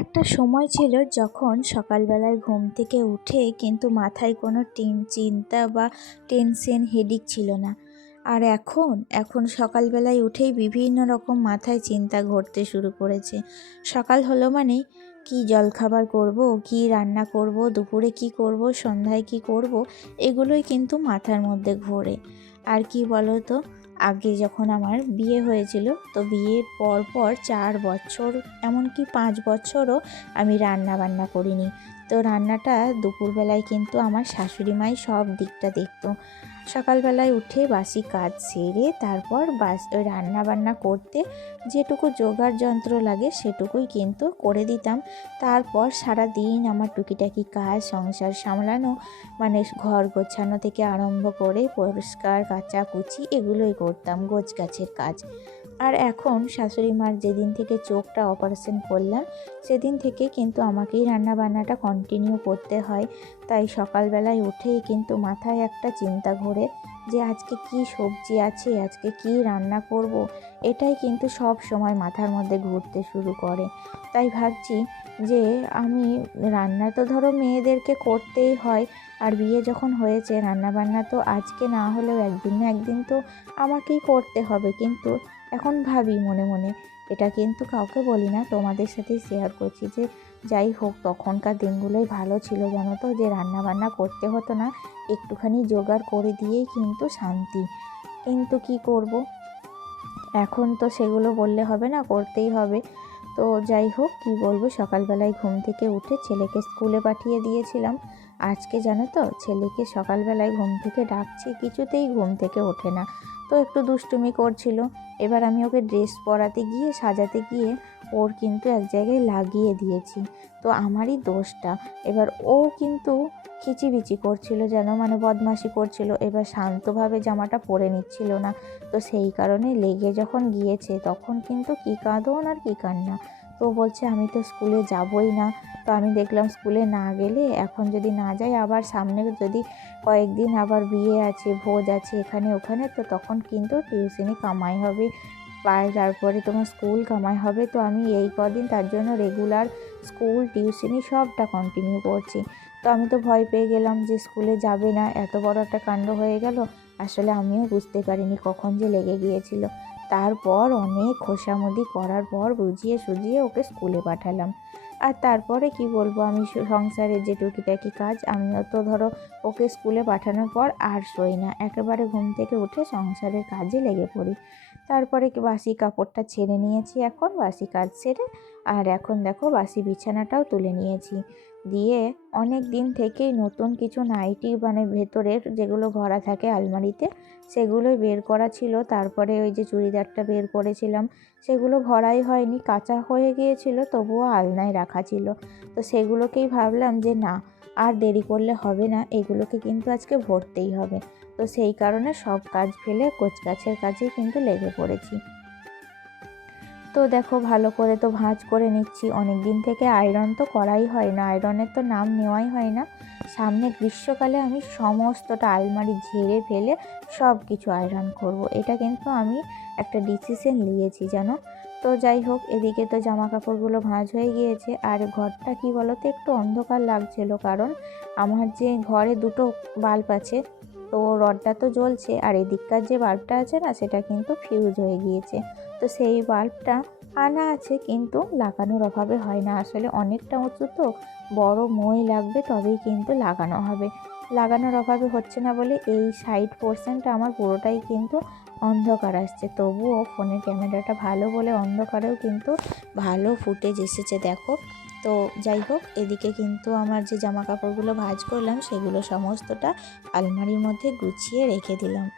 একটা সময় ছিল যখন সকালবেলায় ঘুম থেকে উঠে কিন্তু মাথায় কোনো চিন্তা বা টেনশন হেডেক ছিল না। আর এখন সকালবেলায় উঠেই বিভিন্ন রকম মাথায় চিন্তা ঘুরতে শুরু করেছে। সকাল হলো মানেই কি জলখাবার করব, কি রান্না করব, দুপুরে কি করব, সন্ধ্যায় কি করব, এগুলোই কিন্তু মাথার মধ্যে ঘোরে। আর কি বলো তো, আগে যখন আমার বিয়ে হয়েছিল, তো বিয়ের পর 4 বছর, এমনকি 5 বছরও আমি রান্না বান্না করিনি। তো রান্নাটা দুপুরবেলায় কিন্তু আমার শাশুড়ি মাই সব দিকটা দেখতো। সকালবেলায় উঠে বাসি কাজ সেরে তারপর ওই রান্না বান্না করতে যেটুকু জোগাড় যন্ত্র লাগে সেটুকুই কিন্তু করে দিতাম। তারপর সারা দিন আমার টুকিটাকি কাজ, সংসার সামলানো, মানে ঘর গোছানো থেকে আরম্ভ করে পরিষ্কার কাচাকুচি এগুলোই করতাম, গোছগাছের কাজ। আর এখন শাশুড়ি মার যেদিন থেকে চোখটা অপারেশন করলাম সেদিন থেকে কিন্তু আমাকেই রান্না বান্নাটা কন্টিনিউ করতে হয়। তাই সকালবেলায় উঠেই কিন্তু মাথায় একটা চিন্তা ঘোরে যে আজকে কি সবজি আছে, আজকে কি রান্না করব, এটাই কিন্তু সব সময় মাথার মধ্যে ঘুরতে শুরু করে। তাই ভাবছি যে আমি রান্না তো ধরো মেয়েদেরকে করতেই হয়, আর বিয়ে যখন হয়েছে রান্নাবান্না তো আজকে না হলেও একদিন না একদিন তো আমাকেই করতে হবে। কিন্তু এখন ভাবি মনে মনে, এটা কিন্তু কাউকে বলি না, তোমাদের সাথেই শেয়ার করছি যে যাই হোক তখনকার দিনগুলোই ভালো ছিল, জানো তো, যে রান্নাবান্না করতে হতো না, একটুখানি জোগাড় করে দিয়েই কিন্তু শান্তি। কিন্তু কি করব, এখন তো সেগুলো বললে হবে না, করতেই হবে। তো যাই হোক, কি বলবো, সকালবেলায় ঘুম থেকে উঠে ছেলেকে স্কুলে পাঠিয়ে দিয়েছিলাম। আজকে জানো তো, ছেলেকে সকালবেলায় ঘুম থেকে ডাকছি, কিছুতেই ঘুম থেকে ওঠে না। তো একটু দুষ্টুমি করছিল। এবার আমি ওকে ড্রেস পরাতে গিয়ে, সাজাতে গিয়ে ওর কিন্তু এক জায়গায় লাগিয়ে দিয়েছি। তো আমারই দোষটা। এবার ও কিন্তু খিচিবিচি করছিল, যেন মানে বদমাশি করছিল। এবার শান্তভাবে জামাটা পরে নিচ্ছিল না। তো সেই কারণে লেগে যখন গিয়েছে তখন কিন্তু কী কাঁদন আর কী কান্না। তো বলছে আমি তো স্কুলে যাবই না। তো আমি দেখলাম স্কুলে না গেলে, এখন যদি না যাই, আবার সামনে যদি কয়েকদিন আবার বিয়ে আছে, ভোজ আছে এখানে ওখানে, তো তখন কিন্তু টিউশনি কামাই হবে, তারপরে তোমার স্কুল কামাই হবে। তো আমি এই কদিন তার জন্য রেগুলার স্কুল টিউশনি সবটা কন্টিনিউ করছি। তো আমি তো ভয় পেয়ে গেলাম যে স্কুলে যাবে না, এত বড় একটা কাণ্ড হয়ে গেল। আসলে আমিও বুঝতে পারিনি কখন যে লেগে গিয়েছিল। তারপর অনেক খোসামদি করার পর বুঝিয়ে সুঝিয়ে ওকে স্কুলে পাঠালাম। আর তারপরে কি বলবো, আমি সংসারের যে টুকিটাকি কাজ, আমিও তো ধরো ওকে স্কুলে পাঠানোর পর আর শোই না, একেবারে ঘুম থেকে উঠে সংসারের কাজে লেগে পড়ি। তারপরে বাসি কাপড়টা ছেড়ে নিয়েছি, এখন বাসি কাজ সেরে, আর এখন দেখো বাসি বিছানাটাও তুলে নিয়েছি। দিয়ে অনেক দিন থেকেই নতুন কিছু নাইটি, মানে ভেতরের যেগুলো ভরা থাকে আলমারিতে, সেগুলোই বের করা ছিল। তারপরে ওই যে চুড়িদারটা বের করেছিলাম, সেগুলো ভরাই হয়নি, কাঁচা হয়ে গিয়েছিল, তবুও আলনায় রাখা ছিল। তো সেগুলোকেই ভাবলাম যে না, আর দেরি করলে হবে না, এগুলোকে কিন্তু আজকে ভরতেই হবে। তো সেই কারণে সব কাজ ফেলে গোছগাছের কাজেই কিন্তু লেগে পড়েছি। তো দেখো ভালো করে তো ভাঁজ করে নিচ্ছি, অনেক দিন থেকে আয়রন তো করাই হয় না, আয়রনের তো নাম নেওয়াই হয় না। সামনে গ্রীষ্মকালে আমি সমস্তটা আলমারি ঝেড়ে ফেলে সব কিছু আয়রন করব, এটা কিন্তু আমি একটা ডিসিশন নিয়েছি, জানো। তো যাই হোক, এদিকে তো জামা কাপড়গুলো ভাঁজ হয়ে গিয়েছে। আর ঘরটা কি বলতো, একটু অন্ধকার লাগছিল, কারণ আমার যে ঘরে দুটো বাল্ব আছে, তো রডটা তো জ্বলছে, আর এদিককার যে বাল্বটা আছে না, সেটা কিন্তু ফিউজ হয়ে গিয়েছে। তো সেই বাল্বটা আনা আছে, কিন্তু লাগানোর অভাবে হয় না, আসলে অনেকটা উঁচু তো, বড় মই লাগবে তবেই কিন্তু লাগানো হবে। লাগানোর অভাবে হচ্ছে না বলে এই সাইড পোর্শনটা আমার পুরোটাই কিন্তু অন্ধকার আসছে। তবুও ফোনের ক্যামেরাটা ভালো বলে অন্ধকারেও কিন্তু ভালো ফুটেজ এসেছে, দেখো। তো যাই হোক, এদিকে কিন্তু আমার যে জামা কাপড়গুলো ভাঁজ করলাম সেগুলো সমস্তটা আলমারির মধ্যে গুছিয়ে রেখে দিলাম।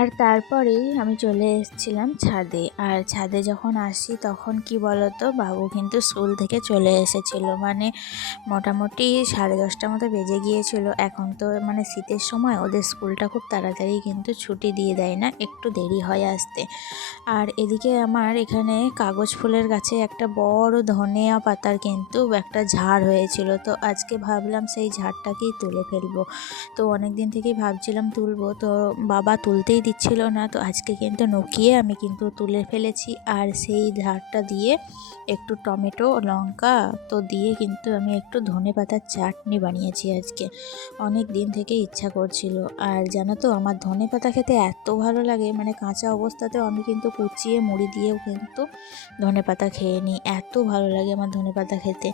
আর তারপরেই আমি চলে এসেছিলাম ছাদে। আর ছাদে যখন আসি তখন কি বলতো, বাবু কিন্তু স্কুল থেকে চলে এসেছিল, মানে মোটামুটি 10:30 মতো বেজে গিয়েছিল। এখন তো মানে শীতের সময় ওদের স্কুলটা খুব তাড়াতাড়ি কিন্তু ছুটি দিয়ে দেয় না, একটু দেরি হয় আসতে। আর এদিকে আমার এখানে কাগজ ফুলের গাছে একটা বড় ধনিয়া পাতার কিন্তু একটা ঝাড় হয়েছিল। তো আজকে ভাবলাম সেই ঝাড়টাকেই তুলে ফেলবো। তো অনেক দিন থেকেই ভাবছিলাম তুলবো, তো বাবা তুলতেই দিচ্ছিল না। তো আজকে কিন্তু নকিয়ে আমি কিন্তু তুলে ফেলেছি। আর সেই ঝাড়টা দিয়ে একটু টমেটো লঙ্কা তো দিয়ে কিন্তু আমি একটু ধনেপাতার চাটনি বানিয়েছি আজকে। অনেক দিন থেকে ইচ্ছা করছিল। আর জানো তো আমার ধনেপাতা খেতে এত ভালো লাগে, মানে কাঁচা অবস্থাতেও আমি কিন্তু কুচিয়ে মুড়ি দিয়েও কিন্তু ধনেপাতা খেয়ে নিই, এত ভালো লাগে আমার ধনেপাতা খেতে।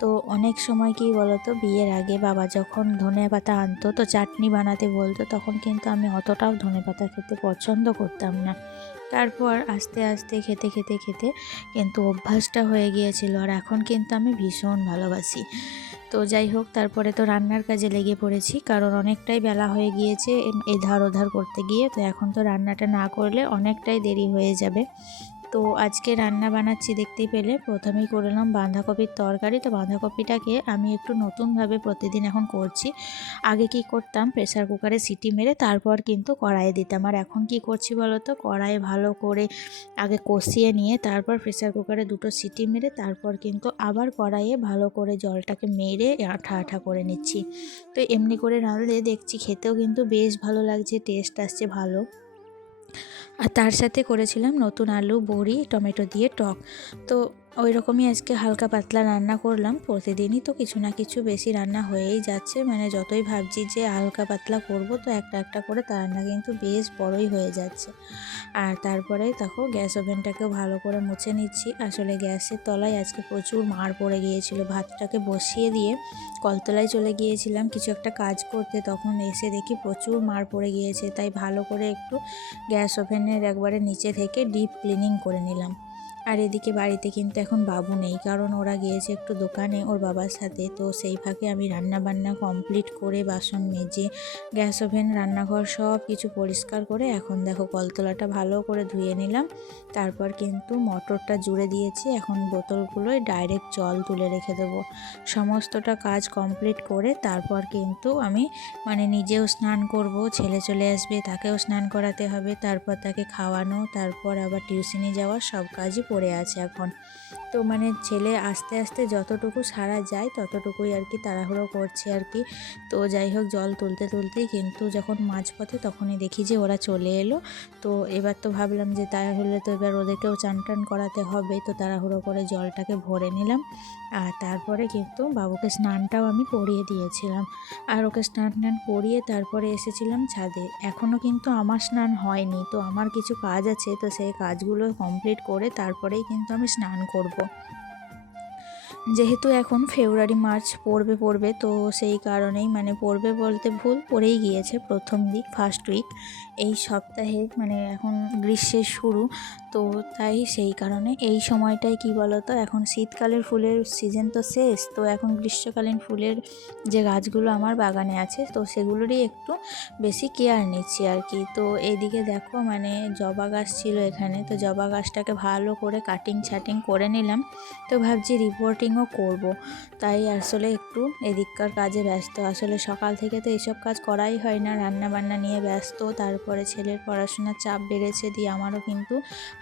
তো অনেক সময় কি বলতো, বিয়ের আগে বাবা যখন ধনেপাতা আনতো তো চাটনি বানাতে বলতো, তখন কিন্তু আমি অতটাও ধনেপাতা খেতে পছন্দ করতাম না। তারপর আস্তে আস্তে খেতে খেতে খেতে কিন্তু অভ্যাসটা হয়ে গিয়েছিল, আর এখন কিন্তু আমি ভীষণ ভালোবাসি। তো যাই হোক, তারপরে তো রান্নার কাজে লেগে পড়েছি, কারণ অনেকটাই বেলা হয়ে গিয়েছে এধার ওধার করতে গিয়ে। তো এখন তো রান্নাটা না করলে অনেকটাই দেরি হয়ে যাবে। তো আজকে রান্না বানাচ্ছি দেখতেই পেলে, প্রথমেই করলাম বাঁধাকপির তরকারি। তো বাঁধাকপিটাকে আমি একটু নতুনভাবে প্রতিদিন এখন করছি। আগে কি করতাম, প্রেসার কুকারে সিটি মেরে তারপর কিন্তু কড়াইয়ে দিতাম, আর এখন কি করছি বলো তো, কড়াইয়ে ভালো করে আগে কষিয়ে নিয়ে তারপর প্রেসার কুকারে 2টো সিটি মেরে তারপর কিন্তু আবার কড়াইয়ে ভালো করে জলটাকে মেরে আঠা আঠা করে নিচ্ছি। তো এমনি করে রাঁধলে দেখছি খেতেও কিন্তু বেশ ভালো লাগছে, টেস্ট আসছে ভালো। আর তার সাথে করেছিলাম নতুন আলু বড়ি টমেটো দিয়ে টক। তো ওই রকমই আজকে হালকা পাতলা রান্না করলাম। প্রতিদিনই তো কিছু না কিছু বেশি রান্না হয়েই যাচ্ছে, মানে যতই ভাবছি যে হালকা পাতলা করব, তো একটা একটা করে তার রান্না কিন্তু বেশ বড়ই হয়ে যাচ্ছে। আর তারপরে দেখো গ্যাস ওভেনটাকেও ভালো করে মুছে নিচ্ছি। আসলে গ্যাসের তলায় আজকে প্রচুর মার পড়ে গিয়েছিল, ভাতটাকে বসিয়ে দিয়ে কলতলায় চলে গিয়েছিলাম কিছু একটা কাজ করতে, তখন এসে দেখি প্রচুর মার পড়ে গিয়েছে। তাই ভালো করে একটু গ্যাস ওভেনের একবারে নিচে থেকে ডিপ ক্লিনিং করে নিলাম। আর এদিকে বাড়িতে কিন্তু এখন বাবু নেই, কারণ ওরা গিয়েছে একটু দোকানে ওর বাবার সাথে। তো সেই ফাঁকে আমি রান্না বান্না কমপ্লিট করে বাসন মেজে গ্যাস ওভেন রান্নাঘর সব কিছু পরিষ্কার করে এখন দেখো কলতলাটা ভালো করে ধুয়ে নিলাম। তারপর কিন্তু মোটরটা জুড়ে দিয়েছি, এখন বোতলগুলোয় ডাইরেক্ট জল তুলে রেখে দেবো। সমস্তটা কাজ কমপ্লিট করে তারপর কিন্তু আমি মানে নিজেও স্নান করব, ছেলে চলে আসবে তাকেও স্নান করাতে হবে, তারপর তাকে খাওয়ানো, তারপর আবার টিউশনি যাওয়া, সব কাজই পড়ে আছে এখন। তো মানে ছেলে আস্তে আস্তে যতটুকু সারা যায় ততটুকুই আর কি তাড়াহুড়ো করছে আর কি। তো যাই হোক, জল তুলতে তুলতেই কিন্তু যখন মাঝপথে তখনই দেখি যে ওরা চলে এলো। তো এবার তো ভাবলাম যে তাহলে তো এবার ওদেরকেও চান টান করাতে হবে, তো তাড়াহুড়ো করে জলটাকে ভরে নিলাম। আর তারপরে কিন্তু বাবুকে স্নানটাও আমি করিয়ে দিয়েছিলাম, আর ওকে স্নান টান করিয়ে তারপরে এসেছিলাম ছাদে। এখনও কিন্তু আমার স্নান হয়নি, তো আমার কিছু কাজ আছে, তো সেই কাজগুলো কমপ্লিট করে তারপরেই কিন্তু আমি স্নান করব। যেহেতু এখন ফেব্রুয়ারি মার্চ পড়বে তো সেই কারণেই, মানে পড়বে বলতে ভুল, পড়েই গিয়েছে প্রথম দিক ফার্স্ট উইক এই সপ্তাহে, মানে এখন গ্রীষ্মের শুরু। তো তাই সেই কারণে এই সময়টাই কি বলতো, এখন শীতকালের ফুলের সিজন তো শেষ, তো এখন গ্রীষ্মকালীন ফুলের যে গাছগুলো আমার বাগানে আছে তো সেগুলোরই একটু বেশি কেয়ার নিচ্ছি আর কি। তো এইদিকে দেখো মানে জবা গাছ ছিল এখানে, তো জবা গাছটাকে ভালো করে কাটিং ছাটিং করে নিলাম। তো ভাবছি রিপোর্টিংও করব, তাই আসলে একটু এদিককার কাজে ব্যস্ত। আসলে সকাল থেকে তো এসব কাজ করাই হয় না, রান্না বান্না নিয়ে ব্যস্ত, তারপরে ছেলের পড়াশোনার চাপ বেড়েছে, দিয়ে আমারও কিন্তু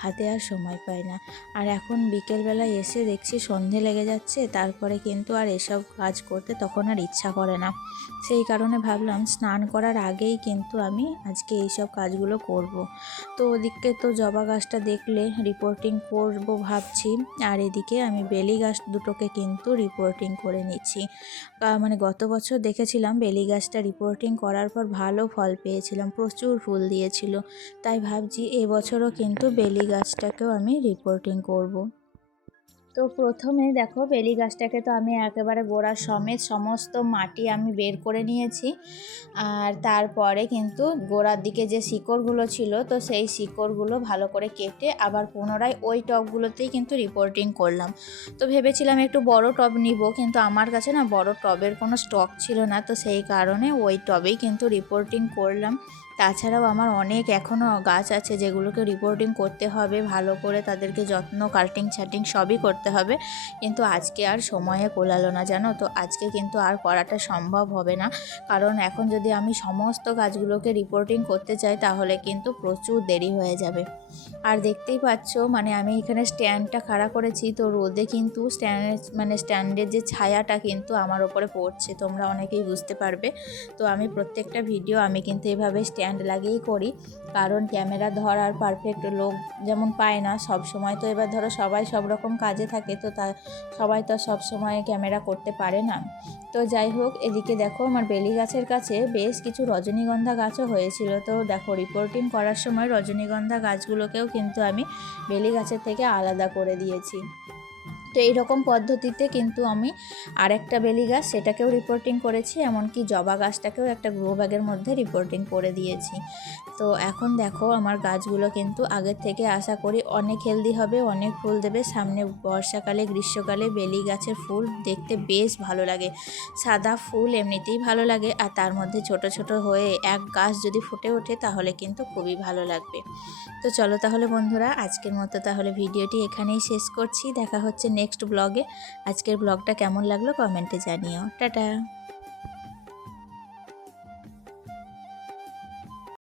হাতে আর সময় পাই না। আর এখন বিকেলবেলায় এসে দেখছি সন্ধে লেগে যাচ্ছে, তারপরে কিন্তু আর এসব কাজ করতে তখন আর ইচ্ছা করে না। সেই কারণে ভাবলাম স্নান করার আগেই কিন্তু আমি আজকে এইসব কাজগুলো করব। তো ওদিকে তো জবা গাছটা দেখলে রিপোর্টিং করব ভাবছি, আর এদিকে আমি বেলি গাছ দুটোকে কিন্তু রিপোর্টিং করে নিচ্ছি। মানে গত বছর দেখেছিলাম বেলি গাছটা রিপোর্টিং করার পর ভালো ফল পেয়েছিলাম, প্রচুর ফুল দিয়েছিল। তাই ভাবছি এবছরও কিন্তু বেলি গাছটাকেও আমি রিপোর্টিং করব। তো প্রথমে দেখো বেলি গাছটাকে তো আমি একেবারে গোড়া সমেত সমস্ত মাটি আমি বের করে নিয়েছি। আর তারপরে কিন্তু গোড়ার দিকে যে শিকড়গুলো ছিল তো সেই শিকড়গুলো ভালো করে কেটে আবার পুনরায় ওই টবগুলোতেই কিন্তু রিপোর্টিং করলাম। তো ভেবেছিলাম একটু বড় টব নিব, কিন্তু আমার কাছে না বড় টবের কোনো স্টক ছিল না, তো সেই কারণে ওই টবেই কিন্তু রিপোর্টিং করলাম। তাছাড়াও আমার অনেক এখনও গাছ আছে যেগুলোকে রিপোর্টিং করতে হবে, ভালো করে তাদেরকে যত্ন কাটিং ছাটিং সবই করতে হবে, কিন্তু আজকে আর সময়ে কোলালো না জানো তো। আজকে কিন্তু আর করাটা সম্ভব হবে না, কারণ এখন যদি আমি সমস্ত গাছগুলোকে রিপোর্টিং করতে চাই তাহলে কিন্তু প্রচুর দেরি হয়ে যাবে। আর দেখতেই পাচ্ছ মানে আমি এখানে স্ট্যান্ডটা খাড়া করেছি, তো রোদে কিন্তু স্ট্যান্ডের যে ছায়াটা কিন্তু আমার ওপরে পড়ছে, তোমরা অনেকেই বুঝতে পারবে। তো আমি প্রত্যেকটা ভিডিও আমি কিন্তু এভাবে স্ট্যান্ড লাগিয়েই করি, কারণ ক্যামেরা ধরার পারফেক্ট লোক যেমন পায় না সব সময়। তো এবার ধরো সবাই সব রকম কাজে থাকে, তো সবাই তো সব সময় ক্যামেরা করতে পারে না। তো যাই হোক, এদিকে দেখো আমার বেলি গাছের কাছে বেশ কিছু রজনীগন্ধা গাছও হয়েছিল। তো দেখো রিপোর্টিং করার সময় রজনীগন্ধা গাছগুলোকেও কিন্তু আমি বেলি গাছের থেকে আলাদা করে দিয়েছি। তো এইরকম পদ্ধতিতে কিন্তু আমি আরেকটা বেলি গাছ সেটাকেও রিপোর্টিং করেছি, এমনকি জবা গাছটাকেও একটা গ্রো ব্যাগের মধ্যে রিপোর্টিং করে দিয়েছি। তো এখন দেখো আমার গাছগুলো কিন্তু আগের থেকে আশা করি অনেক হেলদি হবে, অনেক ফুল দেবে। সামনে বর্ষাকালে গ্রীষ্মকালে বেলি গাছের ফুল দেখতে বেশ ভালো লাগে। সাদা ফুল এমনিতেই ভালো লাগে, আর তার মধ্যে ছোট ছোট হয়ে এক গাছ যদি ফুটে ওঠে তাহলে কিন্তু খুবই ভালো লাগবে। তো চলো তাহলে বন্ধুরা, আজকের মতো তাহলে ভিডিওটি এখানেই শেষ করছি। দেখা হচ্ছে নেক্সট ব্লগে। আজকের ব্লগটা কেমন লাগলো কমেন্টে জানিও। টাটা।